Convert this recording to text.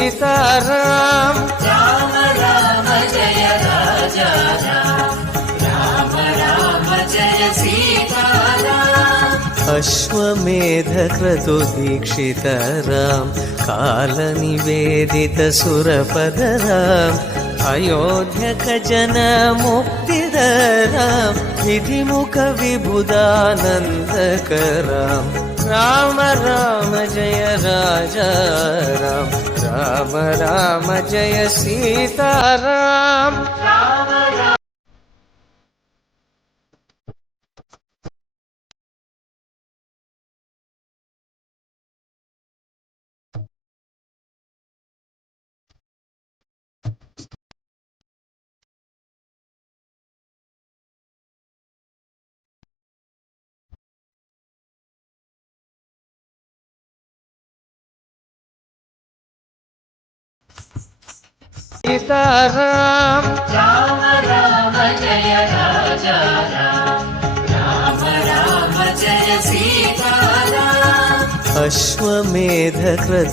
Sitaram Ram Ram Jai Raja Ram Ram Ram Jai Sitaram Ashwamedh Kratu Dixit Ram कालनिवेदित सुरपद Ram अयोध्यक Jan मुक्तिदराम विधिमुख विबुधानन्दक Ram Ram Ram Jai Raja Ram Ram Ram Jai Sitaram Ram Ram Sitaram Ram Ram Jai Raja Ram Ram Ram Jai Sitaram Ashwamedh Kratu